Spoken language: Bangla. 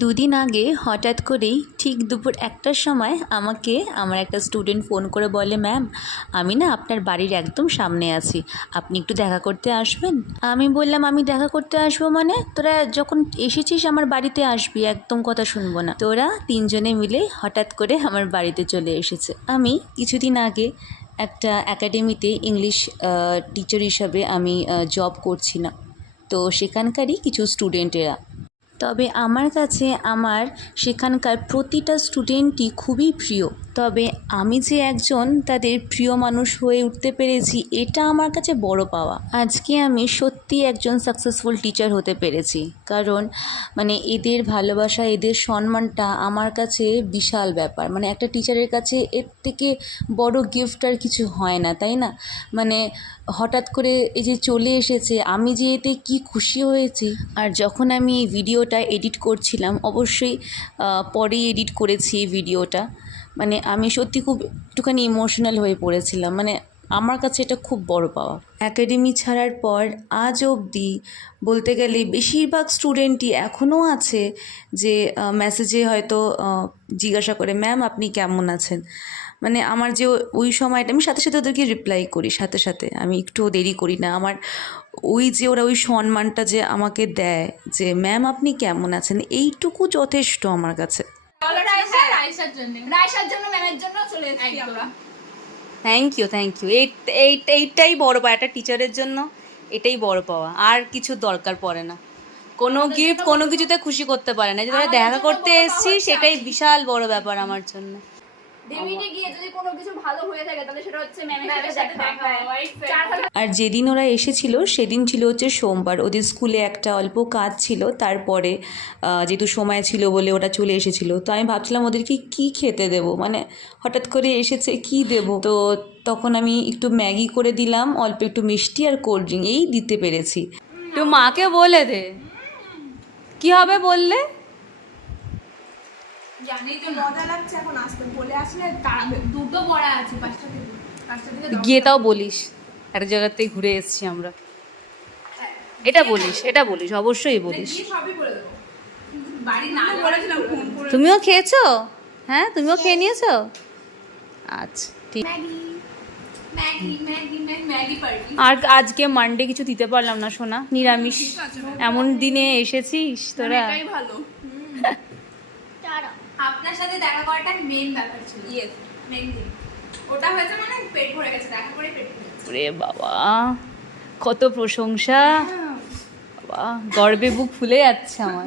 দুদিন আগে হঠাৎ করেই ঠিক দুপুর ১টার সময় আমাকে আমার একটা স্টুডেন্ট ফোন করে বলে, ম্যাম আমি না আপনার বাড়ির একদম সামনে আছি, আপনি একটু দেখা করতে আসবেন? আমি বললাম, আমি দেখা করতে আসবো মানে? তোরা যখন এসেছিস আমার বাড়িতে আসবি, একদম কথা শুনবো না। তোরা তিনজনে মিলে হঠাৎ করে আমার বাড়িতে চলে এসেছে। আমি কিছুদিন আগে একটা একাডেমিতে ইংলিশ টিচার হিসাবে আমি জব করছিলাম। তো সেখানকারই কিছু স্টুডেন্টেরা, তবে আমার কাছে আমার সেখানকার প্রতিটা স্টুডেন্টই খুবই প্রিয়। তবে আমি যে একজন তাদের প্রিয় মানুষ হয়ে উঠতে পেরেছি, এটা আমার কাছে বড় পাওয়া। আজকে আমি সত্যি একজন সাকসেসফুল টিচার হতে পেরেছি, কারণ এদের ভালোবাসা, এদের সম্মানটা আমার কাছে বিশাল ব্যাপার। একটা টিচারের কাছে এর থেকে বড় গিফট আর কিছু হয় না, তাই না? হঠাৎ করে এই যে চলে এসেছে, আমি যে এতে কী খুশি হয়েছি। আর যখন আমি এই ভিডিওটা এডিট করছিলাম, অবশ্যই পরেই এডিট করেছি এই ভিডিওটা, আমি সত্যি খুব একটুখানি ইমোশনাল হয়ে পড়েছিলাম। আমার কাছে এটা খুব বড় পাওয়া। একাডেমি ছাড়ার পর আজ অবধি বলতে গেলে বেশিরভাগ স্টুডেন্টই এখনও আছে যে মেসেজে হয়তো জিজ্ঞাসা করে, ম্যাম আপনি কেমন আছেন? আমার যে ওই সময়টা আমি সাথে সাথে ওদেরকে রিপ্লাই করি, সাথে সাথে, আমি একটুও দেরি করি না। আমার ওই যে ওরা ওই সম্মানটা যে আমাকে দেয় যে ম্যাম আপনি কেমন আছেন, এইটুকু যথেষ্ট আমার কাছে। থ্যাংক ইউ এইটাই বড় পাওয়া একটা টিচারের জন্য, এটাই বড় পাওয়া। আর কিছু দরকার পড়ে না, কোনো গিফট কোনো কিছুতে খুশি করতে পারে না। যে তোরা দেখা করতে এসেছি, সেটাই বিশাল বড় ব্যাপার আমার জন্য। আর যেদিন ওরা এসেছিল সেদিন ছিল হচ্ছে সোমবার। ওদের স্কুলে একটা অল্প কাজ ছিল, তারপরে যেহেতু সময় ছিল বলে ওরা চলে এসেছিল। তো আমি ভাবছিলাম ওদেরকে কি খেতে দেবো, হঠাৎ করে এসেছে কি দেব। তো তখন আমি একটু ম্যাগি করে দিলাম, অল্প একটু মিষ্টি আর কোল্ড ড্রিঙ্ক এই দিতে পেরেছি। তো মাকে বলে দে কি হবে বললে। গিয়ে তাও বলিস একটা জায়গাতেই ঘুরে এসেছি আমরা, এটা বলিস অবশ্যই বলিস। তুমিও খেয়েছো? হ্যাঁ, তুমিও খেয়ে নিয়েছো? আচ্ছা ঠিক। আর আজকে মানডে কিছু দিতে পারলাম না সোনা, নিরামিষ। এমন দিনে এসেছিস তোরা। আপনার সাথে দেখা করাটা মেইন ব্যাপার ছিল। Yes, main thing. ওটা হয়েছে পেট ভরে গেছে, দেখা করে পেট ভরে গেছে। ওরে বাবা, কত প্রশংসা! বাবা, গর্বে বুক ফুলে যাচ্ছে আমার।